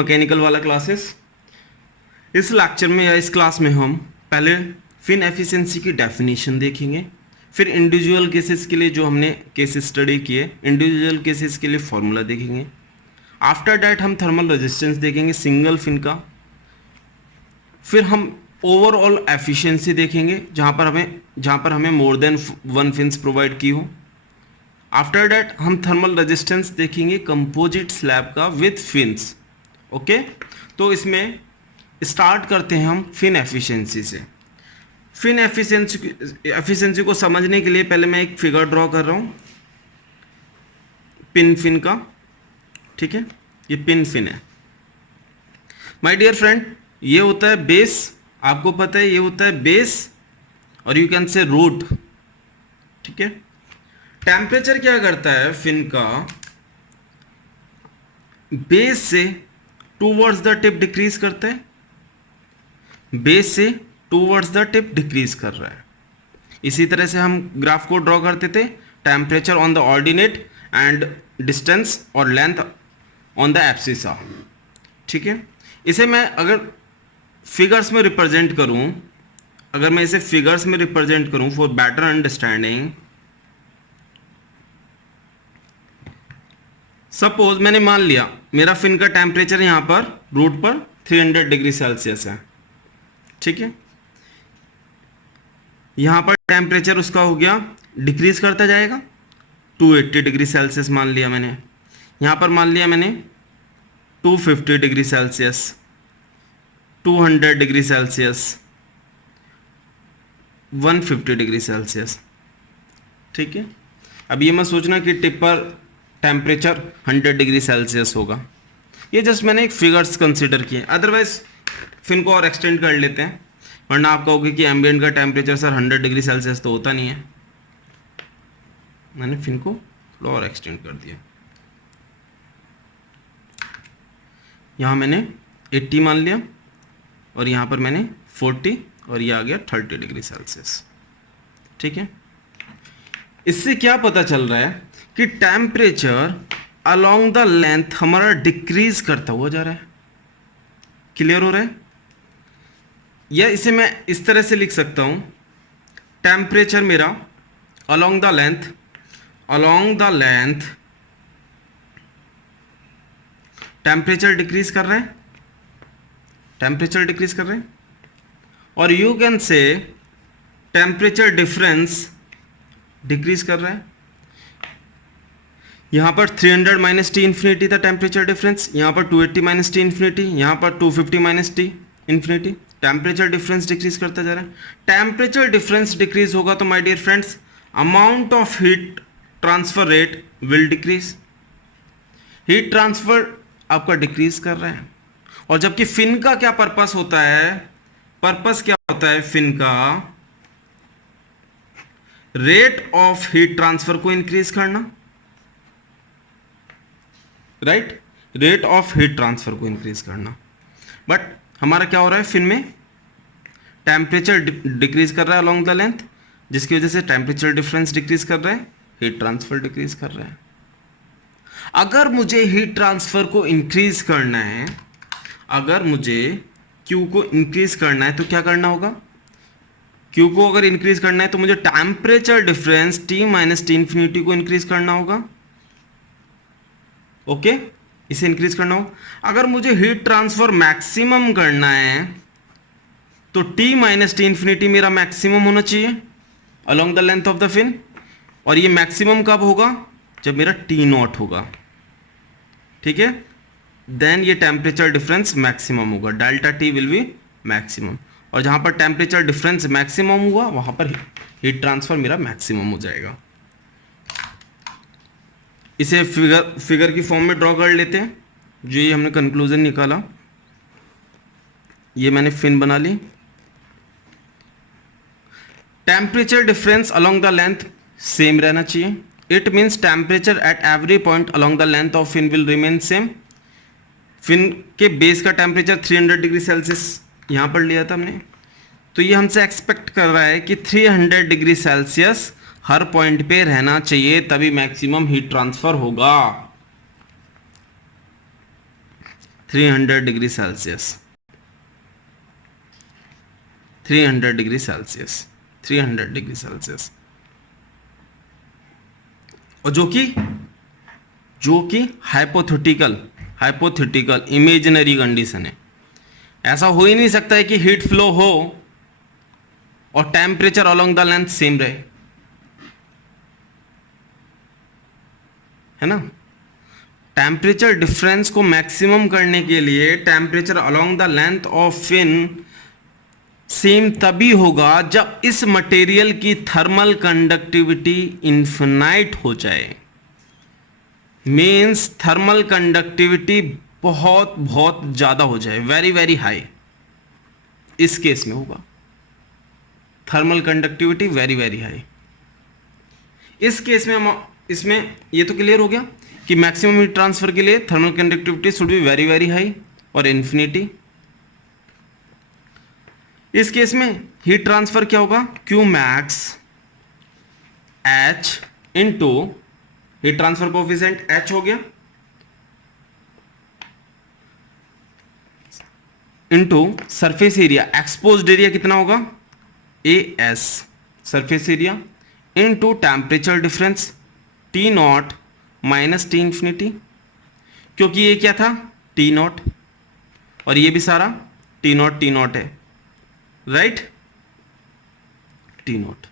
Mechanical वाला classes. इस lecture में या इस क्लास में हम पहले फिन एफिशिएंसी की डेफिनेशन देखेंगे, फिर इंडिविजुअल केसेस के लिए जो हमने केसेस स्टडी किए इंडिविजुअल केसेस के लिए फॉर्मूला देखेंगे। आफ्टर डैट हम थर्मल रेजिस्टेंस देखेंगे सिंगल फिन का, फिर हम ओवरऑल एफिशिएंसी देखेंगे जहाँ पर हमें more than one fins provide की हो। आफ्टर डैट हम थर्मल रेजिस्टेंस देखेंगे कंपोजिट स्लैब का विथ फिन्स। ओके, तो इसमें स्टार्ट करते हैं हम फिन एफिशिएंसी से। फिन एफिशिएंसी को समझने के लिए पहले मैं एक फिगर ड्रॉ कर रहा हूँ पिन फिन का। ठीक है, ये पिन फिन है माय डियर फ्रेंड। ये होता है बेस, आपको पता है ये होता है बेस और यू कैन से रूट। ठीक है, टेम्परेचर क्या करता है फिन का, बेस से टूवर्ड्स द टिप डिक्रीज करता है, बेस से टूवर्ड्स द टिप डिक्रीज कर रहा है। इसी तरह से हम ग्राफ को ड्रॉ करते थे, temperature on the ordinate and distance और लेंथ ऑन द एब्सिसा। ठीक है, इसे मैं अगर फिगर्स में रिप्रेजेंट करूं, अगर मैं इसे फिगर्स में रिप्रेजेंट करूं फॉर बेटर अंडरस्टैंडिंग, सपोज मैंने मान लिया मेरा फिन का टेम्परेचर यहां पर रूट पर 300 डिग्री सेल्सियस है। ठीक है, यहां पर टेम्परेचर उसका हो गया डिक्रीज करता जाएगा 280 डिग्री सेल्सियस मान लिया मैंने, यहां पर मान लिया मैंने 250 degree Celsius, 200 degree Celsius, 150 degree Celsius. ठीक है, अब ये मत सोचना कि टिप पर टेम्परेचर 100 डिग्री सेल्सियस होगा, ये जस्ट मैंने एक फिगर्स कंसीडर किए। अदरवाइज फिन को और एक्सटेंड कर लेते हैं, वरना आप कहोगे कि एम्बिएंट का टेम्परेचर सर 100 डिग्री सेल्सियस तो होता नहीं है। मैंने फिन को थोड़ा और एक्सटेंड कर दिया, यहाँ मैंने 80 मान लिया और यहाँ पर मैंने 40 और ये आ गया 30 डिग्री सेल्सियस। ठीक है, इससे क्या पता चल रहा है कि टेम्परेचर अलोंग द लेंथ हमारा डिक्रीज करता हुआ जा रहा है। क्लियर हो रहा है? या इसे मैं इस तरह से लिख सकता हूं, टेम्परेचर मेरा along the length temperature decrease कर रहे हैं, टेम्परेचर डिक्रीज कर रहे हैं, और you can say temperature difference decrease कर रहा है। यहाँ पर 300 माइनस टी इन्फिनिटी था टेम्परेचर डिफरेंस, यहाँ पर 280 माइनस टी इन्फिनिटी, यहाँ पर 250 minus T infinity. Temperature difference decrease करता जा रहा है। टेम्परेचर डिफरेंस डिक्रीज होगा तो my dear friends amount of heat transfer rate will decrease. Heat transfer आपका डिक्रीज कर रहा है। और जबकि फिन का क्या पर्पस होता है, पर्पस क्या होता है फिन का, रेट ऑफ हीट ट्रांसफर को इंक्रीज करना, right, rate of heat transfer को इंक्रीज करना। बट हमारा क्या हो रहा है, फिन में टेम्परेचर डिक्रीज कर रहा है अलोंग द लेंथ, जिसकी वजह से टेम्परेचर डिफरेंस डिक्रीज कर रहा है, हीट ट्रांसफर डिक्रीज कर रहा है। अगर मुझे हीट ट्रांसफर को इंक्रीज करना है, अगर मुझे Q को इंक्रीज करना है तो क्या करना होगा, Q को अगर इंक्रीज करना है तो मुझे temperature difference T minus T infinity को इंक्रीज करना होगा। ओके, इसे इंक्रीज करना हो। अगर मुझे हीट ट्रांसफर मैक्सिमम करना है तो T माइनस टी इन्फिनिटी मेरा मैक्सिमम होना चाहिए along the length of the fin, और ये मैक्सिमम कब होगा, जब मेरा T नॉट होगा। ठीक है, देन ये टेम्परेचर डिफरेंस मैक्सिमम होगा, delta T will be maximum, और जहां पर टेम्परेचर डिफरेंस मैक्सिमम हुआ वहां पर हीट ट्रांसफर मेरा मैक्सिमम हो जाएगा। इसे फिगर की फॉर्म में ड्रॉ कर लेते हैं, जो ये हमने कंक्लूजन निकाला। ये मैंने फिन बना ली, temperature difference along the length same रहना चाहिए। It means temperature at every point along the length of fin will remain same. Fin के बेस का टेम्परेचर 300 डिग्री सेल्सियस यहाँ पर लिया था हमने, तो ये हमसे एक्सपेक्ट कर रहा है कि 300 डिग्री सेल्सियस हर पॉइंट पे रहना चाहिए, तभी मैक्सिमम हीट ट्रांसफर होगा। 300 degree Celsius, 300 degree Celsius, 300 degree Celsius. और जो कि हाइपोथेटिकल इमेजिनरी कंडीशन है। ऐसा हो ही नहीं सकता है कि हीट फ्लो हो और temperature along the length same रहे, है ना। टेम्परेचर डिफरेंस को मैक्सिमम करने के लिए temperature along the length of fin same तभी होगा जब इस मटेरियल की थर्मल कंडक्टिविटी इन्फिनाइट हो जाए। मीन्स थर्मल कंडक्टिविटी बहुत बहुत ज्यादा हो जाए, वेरी वेरी हाई। इस केस में होगा thermal conductivity very very high. इस केस में हम इसमें ये तो क्लियर हो गया कि मैक्सिमम हीट ट्रांसफर के लिए thermal conductivity should be very very high और इन्फिनिटी। इस केस में हीट ट्रांसफर क्या होगा, Q max H into heat transfer coefficient H हो गया into surface area, exposed area कितना होगा A S surface area into temperature difference T not minus T infinity, क्योंकि ये क्या था टी नॉट और ये भी सारा टी नॉट है, राइट, टी नॉट।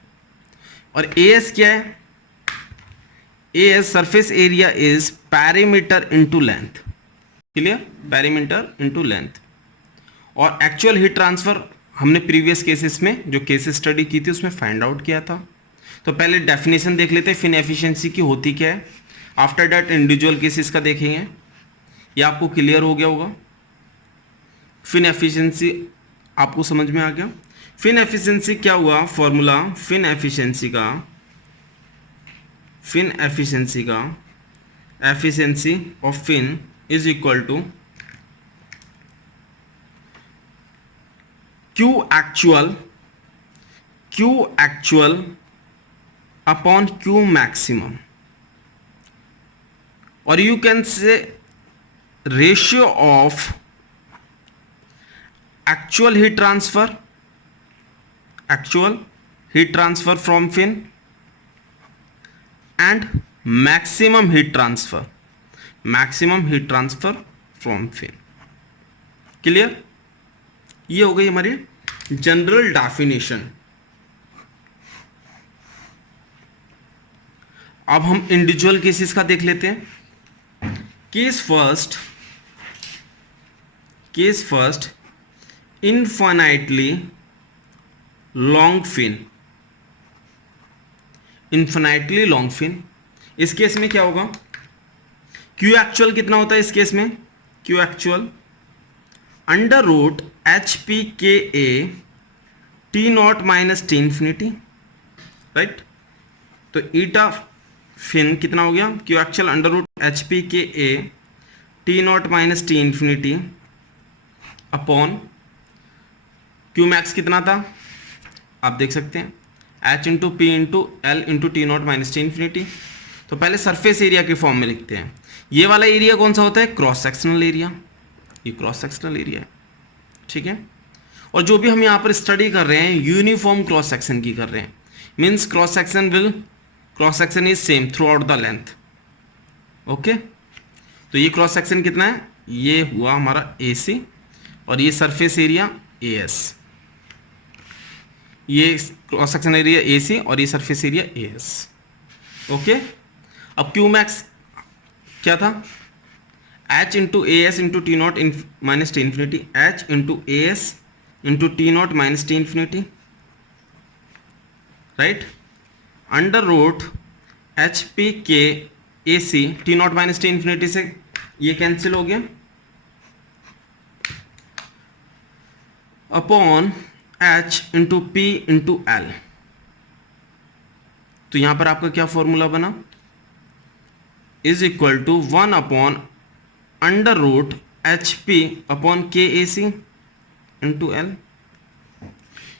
और ए एस क्या है, A S surface area is perimeter into length, clear, perimeter into length. और एक्चुअल हीट ट्रांसफर हमने प्रीवियस केसेस में जो केसेस स्टडी की थी उसमें फाइंड आउट किया था। तो पहले डेफिनेशन देख लेते हैं फिन एफिशिएंसी की होती क्या है, आफ्टर दैट इंडिविजुअल केसेस का देखेंगे। ये आपको क्लियर हो गया होगा। फिन एफिशिएंसी आपको समझ में आ गया। फिन एफिशिएंसी क्या हुआ, फॉर्मूला फिन एफिशिएंसी का efficiency of fin is equal to Q actual upon Q maximum, or you can say ratio of actual heat transfer from fin and maximum heat transfer from fin। Clear, ये हो गई हमारी general definition. अब हम individual cases का देख लेते हैं। Case first infinitely long fin. इस केस में क्या होगा, क्यू एक्चुअल कितना होता है इस केस में, Q actual under root H P K A T not minus T infinity, right. तो ईटा फिन कितना हो गया, Q actual under root H P K A T not minus T infinity upon Q max कितना था आप देख सकते हैं, H into P into L into T not minus T infinity. तो पहले सरफेस एरिया के फॉर्म में लिखते हैं। ये वाला एरिया कौन सा होता है, क्रॉस सेक्शनल एरिया, ये क्रॉस सेक्शनल एरिया है, ठीक है। और जो भी हम यहाँ पर स्टडी कर रहे हैं यूनिफॉर्म क्रॉस सेक्शन की कर रहे हैं, means cross section is same through out the length, okay. तो ये क्रॉस सेक्शन कितना है, ये हुआ हमारा ए सी और ये सरफेस एरिया ए एस, ये cross section area A C और ये surface area A S, okay. अब क्यू मैक्स क्या था, H into A S into T not minus T infinity, H into A S into T not minus T infinity, right, under root H P K A C T not minus T infinity से ये cancel हो गया upon H into P into L. तो यहां पर आपका क्या formula बना, is equal to 1 upon under root H P upon K A C into L,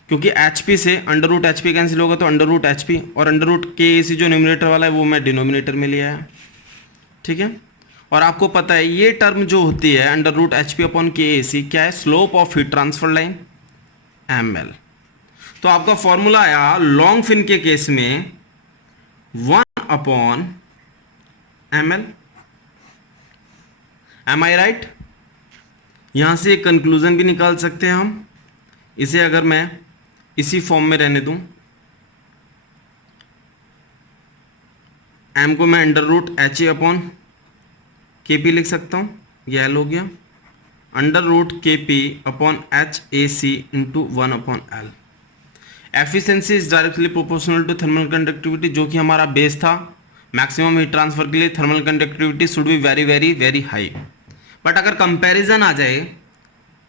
क्योंकि एच पी से under root H P cancel होगा तो अंडर रूट एच पी और अंडर रूट के ए सी जो न्यूमिनेटर वाला है वो मैं डिनोमिनेटर में लिया है, ठीक है। और आपको पता है ये टर्म जो होती है under root H P upon K A C क्या है, slope of heat transfer line M L. तो आपका फॉर्मूला आया लॉन्ग फिन के केस में 1 अपॉन एम एल। एम आई राइट? यहां से एक कंक्लूजन भी निकाल सकते हैं हम। इसे अगर मैं इसी फॉर्म में रहने दूं, एम को मैं under root H A upon K P लिख सकता हूं, यह एल हो गया, under root K P upon H A C into 1 upon L. Efficiency is directly proportional to thermal conductivity, जो कि हमारा बेस था। मैक्सिमम हीट ट्रांसफर के लिए thermal conductivity should be very very very high. But अगर comparison आ जाए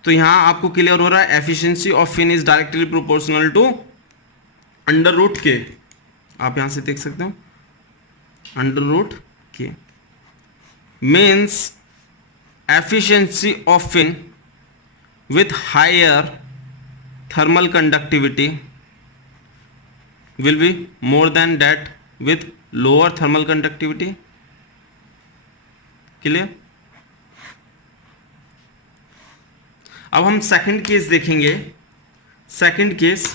तो यहां आपको क्लियर हो रहा है efficiency of fin is directly proportional to under root K, आप यहां से देख सकते हो under root K, means efficiency of fin with higher thermal conductivity will be more than that with lower thermal conductivity. Clear? अब हम second case देखेंगे। Second case,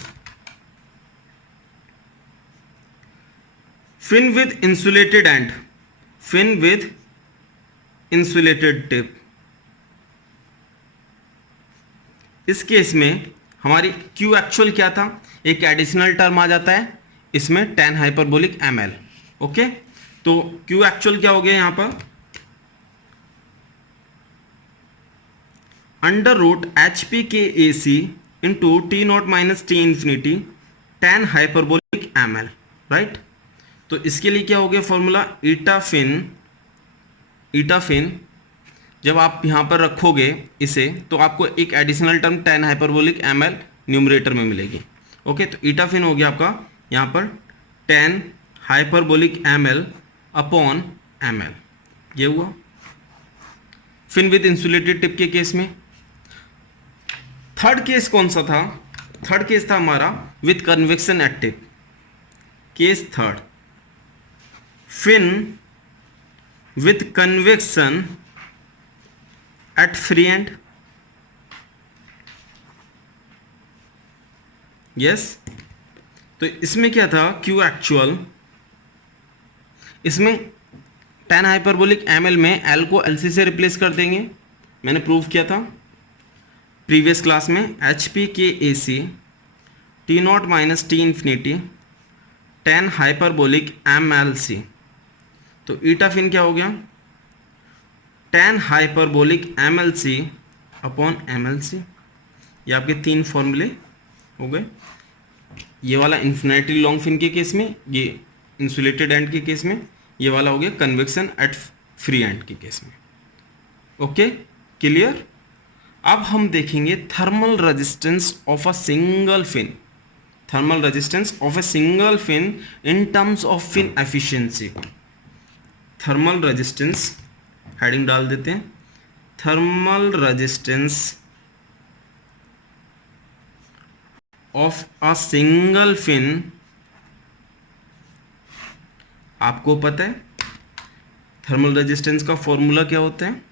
fin with insulated end, fin with insulated tip. इस case में हमारी Q actual क्या था, एक additional term आ जाता है इसमें tan हाइपरबोलिक ml। ओके, तो Q एक्चुअल क्या हो गया यहां पर, under root H P K A C into T not minus T infinity tan hyperbolic ml, right. तो इसके लिए क्या हो गया फॉर्मूला, ईटा फिन जब आप यहां पर रखोगे इसे तो आपको एक additional term tan hyperbolic ml numerator में मिलेगी। ओके, तो ईटा फिन हो गया आपका यहां पर tan hyperbolic ml upon ml, ये हुआ फिन विद इंसुलेटेड टिप के केस में। थर्ड केस कौन सा था, थर्ड केस था हमारा with convection at tip. Case third, fin with convection at free end. Yes, तो इसमें क्या था Q एक्चुअल, इसमें tan हाइपरबोलिक ml में L को LC से रिप्लेस कर देंगे, मैंने प्रूव किया था प्रीवियस क्लास में। H P K A C T not minus T infinity tan hyperbolic MLC। तो ईटा फिन क्या हो गया, tan hyperbolic MLC upon MLC। ये आपके तीन फॉर्मूले हो गए। ये वाला इन्फिनिटी लॉन्ग फिन के केस में, ये इंसुलेटेड एंड के केस में, ये वाला हो गया कन्वेक्शन एट फ्री एंड के केस में। Okay, clear? अब हम देखेंगे thermal resistance of a single fin, thermal resistance of a single fin in terms of fin efficiency. Thermal resistance heading डाल देते हैं, thermal resistance of a single fin. आपको पता है थर्मल रेजिस्टेंस का फॉर्मूला क्या होता है,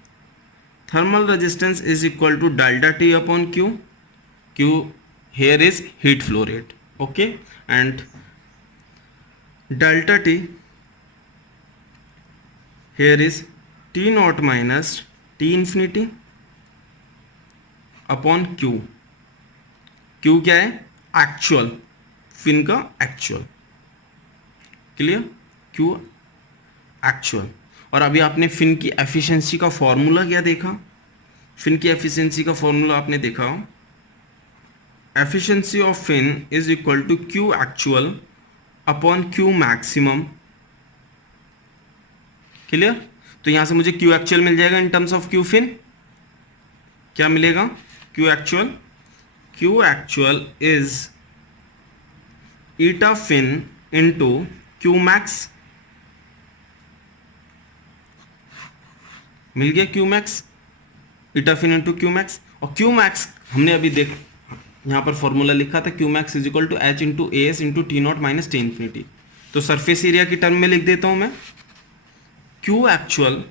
thermal resistance is equal to delta T upon Q. Q here is heat flow rate, okay, and delta T here is T not minus T infinity upon Q. Q क्या है, actual, fin का actual. Clear? Q actual. और अभी आपने fin की efficiency का formula क्या देखा, फिन की एफिशिएंसी का फॉर्मूला आपने देखा, efficiency of fin is equal to Q actual upon Q maximum. Clear? तो यहां से मुझे क्यू एक्चुअल मिल जाएगा in terms of Q fin, क्या मिलेगा, Q actual is eta fin into Q max. मिल गया Q max, eta fin into Q max. और क्यू मैक्स हमने अभी देख यहां पर फॉर्मूला लिखा था, Q max is equal to H into A S into T not minus T infinity. तो सरफेस एरिया की टर्म में लिख देता हूं मैं, Q actual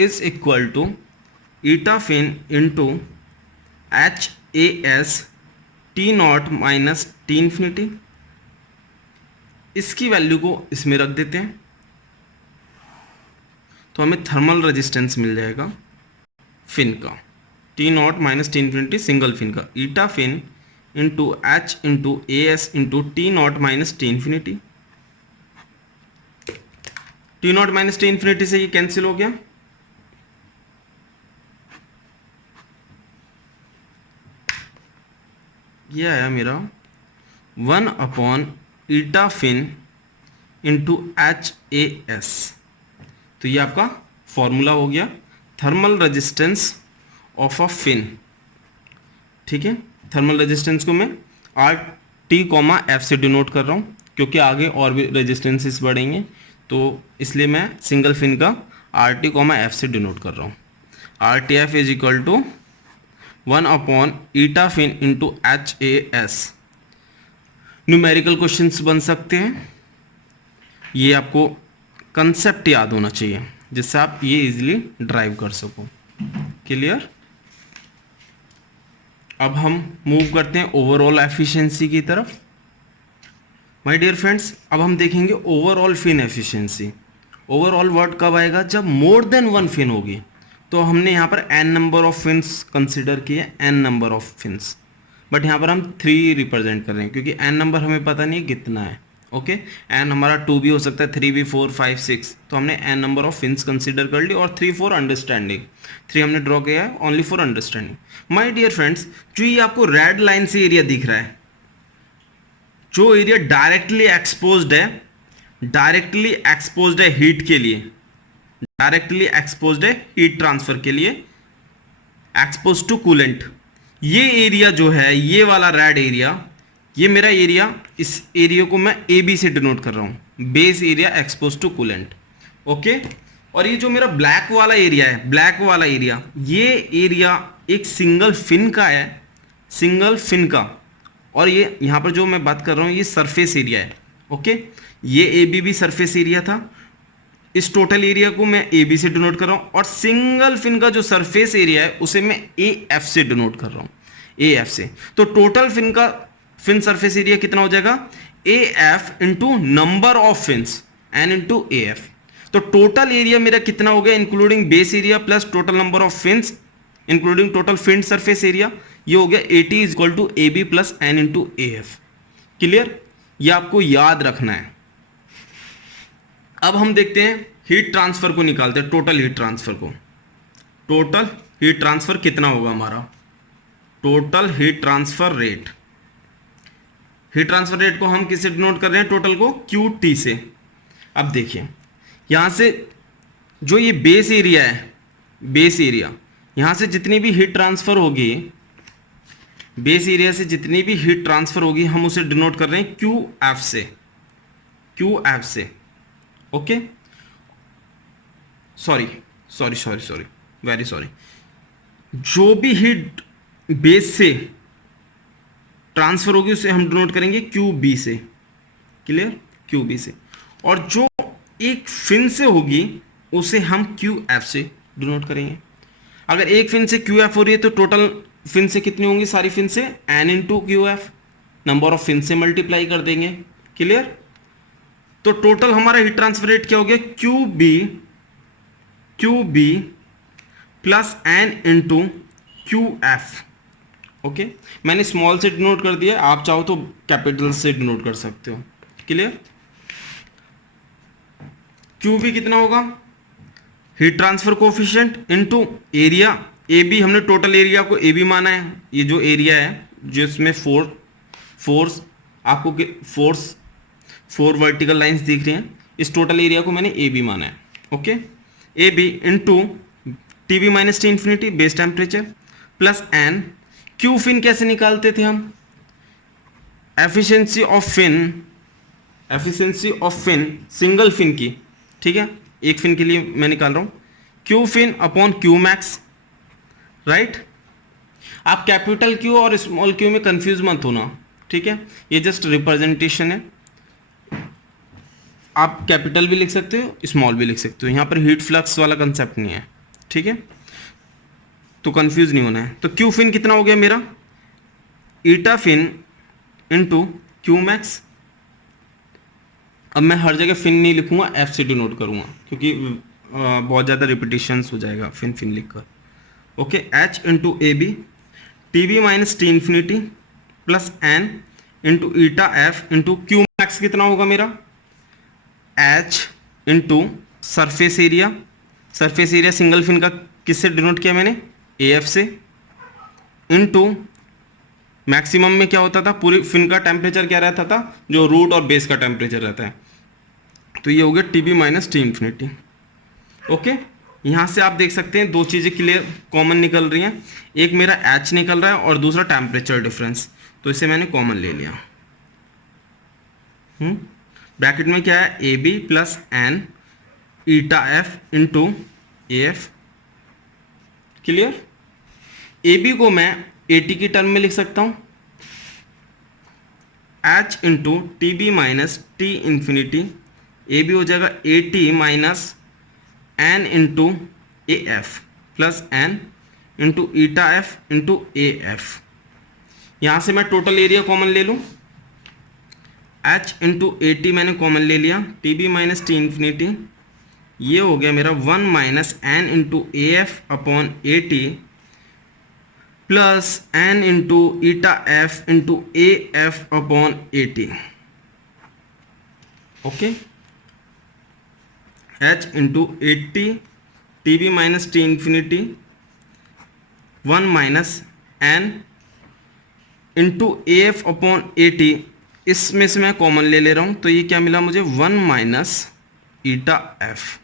is equal to eta fin into H A S T not minus T infinity. इसकी value को इसमें रख देते हैं तो हमें थर्मल रेजिस्टेंस मिल जाएगा फिन का, T not minus T infinity single fin का, eta fin into H into A S into T not minus T infinity. T not minus T infinity से ये कैंसिल हो गया, ये आया मेरा 1 upon eta fin into H A S. तो ये आपका फॉर्मूला हो गया thermal resistance of a fin. ठीक है, थर्मल रेजिस्टेंस को मैं आर टी कॉमा एफ से डिनोट कर रहा हूँ क्योंकि आगे और भी रेजिस्टेंसेस बढ़ेंगे, तो इसलिए मैं सिंगल फिन का आर टी कॉमा एफ से डिनोट कर रहा हूँ। R T F is equal to 1 upon eta fin into H A S. Numerical questions बन सकते हैं, ये आपको कंसेप्ट याद होना चाहिए जिससे आप ये इजीली ड्राइव कर सको। क्लियर। अब हम मूव करते हैं ओवरऑल एफिशिएंसी की तरफ। माय डियर फ्रेंड्स, अब हम देखेंगे overall fin efficiency. Overall word कब आएगा? जब मोर देन वन फिन होगी। तो हमने यहाँ पर n number of fins consider किए, n number of fins, but यहाँ पर हम 3 रिप्रेजेंट कर रहे हैं क्योंकि n नंबर हमें पता नहीं है कितना है। ओके, n हमारा 2 भी हो सकता है, 3 भी, 4, 5, 6, तो हमने n number of fins consider कर ली और 3 फॉर अंडरस्टैंडिंग। 3 हमने ड्रॉ किया है only for understanding. My dear friends, जो ये आपको रेड लाइन से एरिया दिख रहा है, जो एरिया डायरेक्टली एक्सपोज्ड है हीट के लिए, डायरेक्टली एक्सपोज्ड है हीट ट्रांसफर के लिए, एक्सपोज टू कूलेंट, ये एरिया जो है, ये वाला रेड एरिया, ये मेरा एरिया, इस एरिया को मैं ए बी से डिनोट कर रहा हूं, base area expose to coolant. Okay, और ये जो मेरा ब्लैक वाला एरिया है, ब्लैक वाला एरिया, ये एरिया एक सिंगल फिन का है, सिंगल फिन का, और ये यहां पर जो मैं बात कर रहा हूं ये सरफेस एरिया है। ओके, ये ए बी भी सरफेस एरिया था, इस टोटल एरिया को मैं ए बी से डिनोट कर रहा हूं, और सिंगल फिन का जो सरफेस एरिया है उसे मैं ए एफ से डिनोट कर रहा हूं, ए एफ से। तो टोटल फिन का फिन सरफेस एरिया कितना हो जाएगा? A F into number of fins, N into A F. तो टोटल एरिया मेरा कितना हो गया, including base area plus total number of fins including total fin surface area, ये हो गया A T is equal to A B plus N into A F. Clear, ये आपको याद रखना है। अब हम देखते हैं हीट ट्रांसफर को निकालते हैं, टोटल हीट ट्रांसफर को। टोटल हीट ट्रांसफर कितना होगा हमारा? Total heat transfer rate, heat transfer rate को हम किससे डिनोट कर रहे हैं? टोटल को क्यू टी से। अब देखिए यहां से जो ये बेस एरिया है, बेस एरिया, यहां से जितनी भी हीट ट्रांसफर होगी, बेस एरिया से जितनी भी हीट ट्रांसफर होगी, हम उसे डिनोट कर रहे हैं क्यू एफ से, क्यू एफ से। ओके, सॉरी, वेरी सॉरी, जो भी हीट बेस से ट्रांसफर होगी उसे हम डिनोट करेंगे क्यू बी से। क्लियर, क्यू बी से। और जो एक फिन से होगी उसे हम क्यू एफ से डिनोट करेंगे। अगर एक फिन से क्यू एफ हो रही है तो टोटल फिन से कितनी होंगी? सारी फिन से N into Q F, number of fin से मल्टीप्लाई कर देंगे। क्लियर, तो टोटल हमारा हीट ट्रांसफर रेट क्या हो गया? Q B plus N into Q F. Okay, मैंने स्मॉल से डिनोट कर दिया, आप चाहो तो कैपिटल से डिनोट कर सकते हो। क्लियर, क्यू बी कितना होगा? Heat transfer coefficient into area, A B, हमने टोटल एरिया को ए बी माना है, ये जो एरिया है जिसमें फोर्स आपको फोर वर्टिकल लाइंस दिख रही हैं, इस टोटल एरिया को मैंने ए बी माना है। Okay, A B into T B minus T infinity base temperature plus N. Q fin कैसे निकालते थे हम? Efficiency of fin single fin की, ठीक है, एक फिन के लिए मैं निकाल रहा हूं, Q fin upon Q max, right. आप कैपिटल क्यू और स्मॉल क्यू में कंफ्यूज मत होना, ठीक है, ये जस्ट रिप्रेजेंटेशन है। आप कैपिटल भी लिख सकते हो, स्मॉल भी लिख सकते हो, यहाँ पर हीट फ्लक्स वाला कंसेप्ट नहीं है। ठीक है, तो कंफ्यूज नहीं होना है। तो क्यू फिन कितना हो गया मेरा, ईटा फिन इंटू क्यू मैक्स। अब मैं हर जगह फिन नहीं लिखूंगा, एफ से डिनोट करूंगा क्योंकि बहुत ज़्यादा रिपीटेशंस हो जाएगा फिन फिन लिखकर। Okay, H into A B T B minus T infinity plus N into eta F into Q max कितना होगा मेरा, H into surface area. Surface area single fin का किससे डिनोट किया मैंने, ए एफ से, into maximum में क्या होता था, पूरी फिन का टेम्परेचर क्या रहता था, जो रूट और बेस का टेम्परेचर रहता है, तो ये हो गया T B minus T infinity. Okay, यहाँ से आप देख सकते हैं दो चीज़ें क्लियर कॉमन निकल रही हैं, एक मेरा एच निकल रहा है और दूसरा टेम्परेचर डिफरेंस, तो इसे मैंने कॉमन ले लिया। ब्रैकेट में क्या है, A B plus N eta F into A F. Clear, A B को मैं ए टी की टर्म में लिख सकता हूँ, H into T B minus T infinity, A B हो जाएगा A T minus N into A F plus N into eta F into A F. यहाँ से मैं टोटल एरिया कॉमन ले लूँ, एच इंटू ए टी मैंने common ले लिया, T B minus T infinity, ये हो गया मेरा 1 minus N into A F upon A T plus N into eta F into A F upon A T. Okay, H into A T T B minus T infinity 1 minus N into A F upon A T, इसमें से मैं common ले ले रहा हूँ, तो ये क्या मिला मुझे, 1 minus eta F.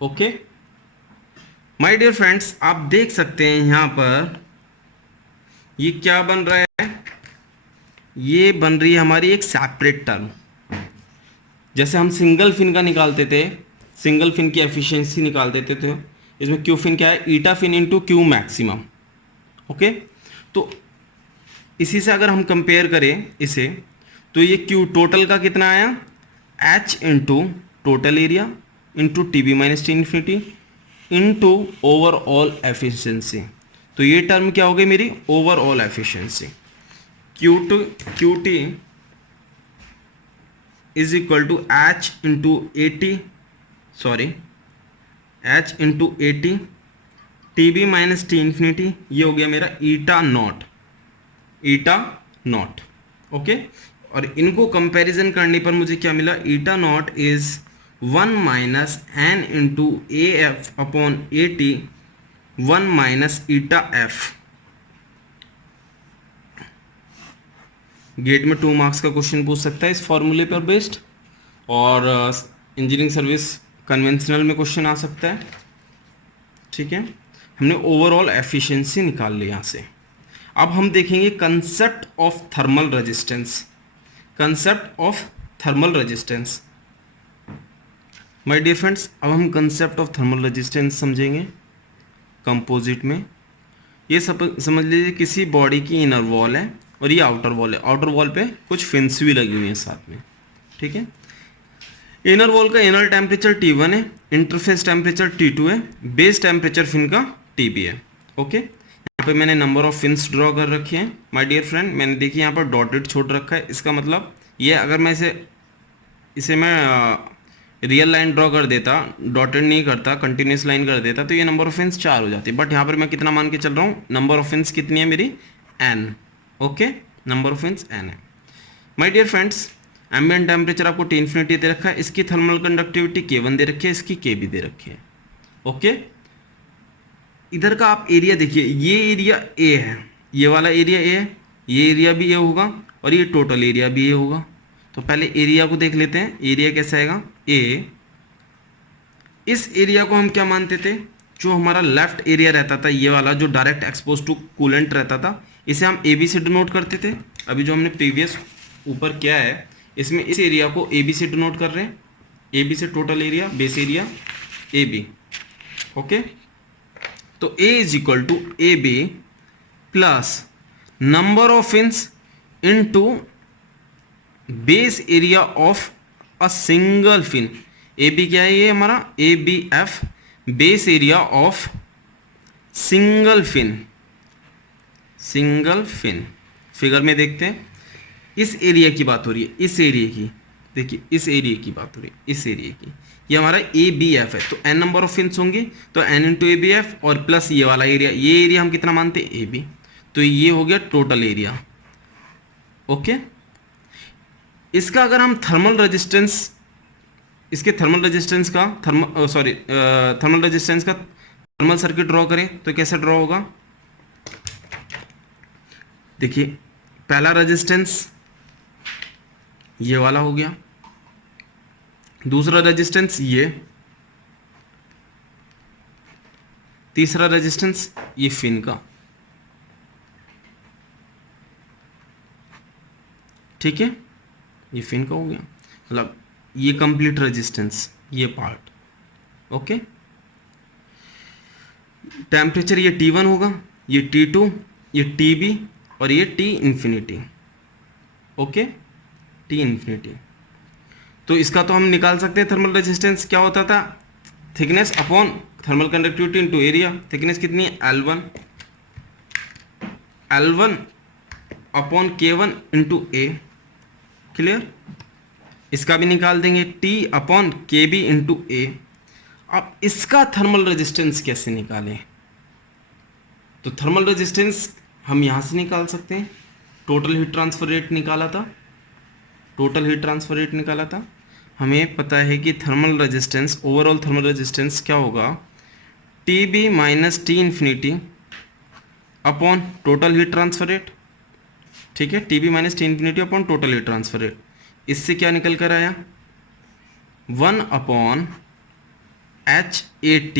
Okay my dear friends, आप देख सकते हैं यहाँ पर ये क्या बन रहा है, ये बन रही है हमारी एक सेपरेट टर्म। जैसे हम सिंगल फिन का निकालते थे, सिंगल फिन की एफिशिएंसी निकाल देते थे, इसमें क्यू फिन क्या है, eta fin into Q maximum. Okay, तो इसी से अगर हम कंपेयर करें इसे, तो ये क्यू टोटल का कितना आया, H into total area into T B minus T infinity into overall efficiency. तो ये टर्म क्या हो गई मेरी, overall efficiency. Q T is equal to H into A T, sorry H into A T T B minus T infinity, ये हो गया मेरा eta nought, eta nought. Okay, और इनको कंपैरिजन करने पर मुझे क्या मिला, eta nought is 1 minus N into A F upon A T 1 minus eta F. GATE में 2 मार्क्स का क्वेश्चन पूछ सकता है इस फॉर्मूले पर बेस्ड, और इंजीनियरिंग सर्विस कन्वेंशनल में क्वेश्चन आ सकता है। ठीक है, हमने ओवरऑल एफिशिएंसी निकाल ली यहाँ से। अब हम देखेंगे concept of thermal resistance, concept of thermal resistance. My dear friends, अब हम कंसेप्ट ऑफ थर्मल रेजिस्टेंस समझेंगे कंपोजिट में। ये समझ लीजिए किसी बॉडी की इनर वॉल है और ये आउटर वॉल है, आउटर वॉल पे कुछ फिन्स भी लगी हुई हैं साथ में। ठीक है, इनर वॉल का इनर टेम्परेचर T1 है, इंटरफेस टेम्परेचर T2 है, बेस टेम्परेचर फिन का TB है। ओके, यहाँ पे मैंने नंबर ऑफ फिन्स ड्रॉ कर रखे हैं माय डियर फ्रेंड। मैंने देखिए यहाँ पर डॉटेड छोड़ रखा है, इसका मतलब ये अगर मैं इसे मैं रियल लाइन ड्रॉ कर देता, डॉटेड नहीं करता, कंटिन्यूस लाइन कर देता, तो ये नंबर ऑफ फिन्स 4 हो जाती, बट यहाँ पर मैं कितना मान के चल रहा हूँ, नंबर ऑफ फिन्स कितनी है मेरी, n। Okay, number of fins n है। My dear friends, ambient temperature आपको T इन्फिनिटी दे रखा है, इसकी थर्मल कंडक्टिविटी K1 दे रखी है, इसकी Kb दे रखी है। ओके, इधर का आप एरिया देखिए, ये एरिया A है, ये वाला एरिया A है, ये एरिया भी A होगा और ये टोटल एरिया भी A होगा। तो पहले एरिया को देख लेते हैं, एरिया कैसा आएगा, A। इस एरिया को हम क्या मानते थे, जो हमारा लेफ्ट एरिया रहता था, ये वाला जो डायरेक्ट एक्सपोज टू कूलेंट रहता था, इसे हम AB से डिनोट करते थे। अभी जो हमने प्रीवियस ऊपर किया है, इसमें इस एरिया को AB से डिनोट कर रहे हैं, AB से total area, base area AB। Okay, तो A is equal to AB plus number of fins into base area of a single fin. AB क्या है, ये हमारा ABF base area of single fin. Figure में देखते हैं, इस एरिया की बात हो रही है, इस एरिया की, देखिए इस एरिया की बात हो रही है, इस एरिया की, ये हमारा ए बी एफ है। तो एन नंबर ऑफ फिन्स होंगे, तो N into A B F और प्लस ये वाला एरिया, ये एरिया हम कितना मानते हैं, ए बी। तो ये हो गया टोटल एरिया। ओके, इसका अगर हम थर्मल रेजिस्टेंस, इसके थर्मल रेजिस्टेंस का थर्मल रेजिस्टेंस का थर्मल सर्किट ड्रॉ करें तो कैसे ड्रॉ होगा। देखिए पहला रेजिस्टेंस ये वाला हो गया, दूसरा रेजिस्टेंस ये, तीसरा रेजिस्टेंस ये फिन का। ठीक है, ये फिन का हो गया, मतलब ये कंप्लीट रेजिस्टेंस, ये पार्ट। ओके, टेम्परेचर ये T1 होगा, ये T2, ये TB और ये T infinity. Okay, T infinity. तो इसका तो हम निकाल सकते हैं थर्मल रेजिस्टेंस, क्या होता था, thickness upon thermal conductivity into area. Thickness कितनी है, L1 upon K1 into A। Clear, इसका भी निकाल देंगे, T upon KB into A। अब इसका थर्मल रेजिस्टेंस कैसे निकालें, तो थर्मल रेजिस्टेंस हम यहाँ से निकाल सकते हैं, टोटल हीट ट्रांसफर रेट निकाला था, टोटल हीट ट्रांसफर रेट निकाला था। हमें पता है कि thermal resistance, overall thermal resistance क्या होगा, TB minus T infinity upon total heat transfer rate. ठीक है, TB minus T infinity upon total heat transfer rate. इससे क्या निकल कर आया, 1 अपॉन HAT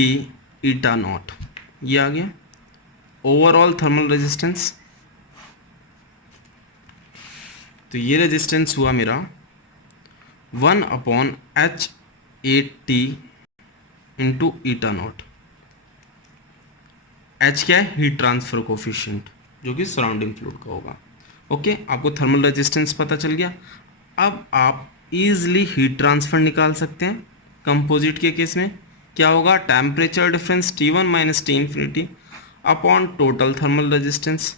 ईटा नॉट, ये आ गया ओवरऑल थर्मल रेजिस्टेंस। तो ये रेजिस्टेंस हुआ मेरा 1 upon HAT into eta not. H क्या है, हीट ट्रांसफर कोफिशिएंट, जो कि सराउंडिंग फ्लूइड का होगा। ओके, आपको थर्मल रेजिस्टेंस पता चल गया। अब आप इजीली हीट ट्रांसफर निकाल सकते हैं। कंपोजिट के केस में क्या होगा, temperature difference T1 minus T infinity upon total thermal resistance.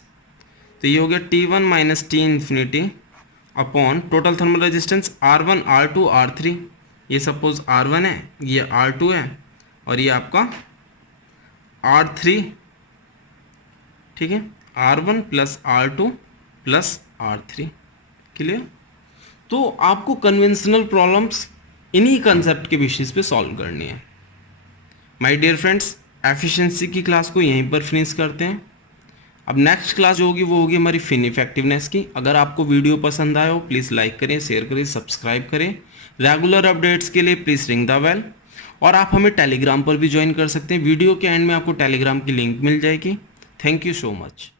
तो ये हो गया T1 minus T infinity upon total thermal resistance R1 R2 R3। ये सपोज R1 है, ये R2 है और ये आपका R3। ठीक है, R1 plus R2 plus R3। Clear. तो आपको कन्वेंशनल प्रॉब्लम्स इन्हीं कंसेप्ट के बेसिस पे सॉल्व करनी है। माय डियर फ्रेंड्स, एफिशिएंसी की क्लास को यहीं पर फिनिश करते हैं। अब नेक्स्ट क्लास जो होगी वो होगी हमारी फिन इफेक्टिवनेस की। अगर आपको वीडियो पसंद आए हो प्लीज़ लाइक करें, शेयर करें, सब्सक्राइब करें। रेगुलर अपडेट्स के लिए प्लीज़ रिंग द बेल। और आप हमें टेलीग्राम पर भी ज्वाइन कर सकते हैं। वीडियो के एंड में आपको टेलीग्राम की लिंक मिल जाएगी। Thank you so much.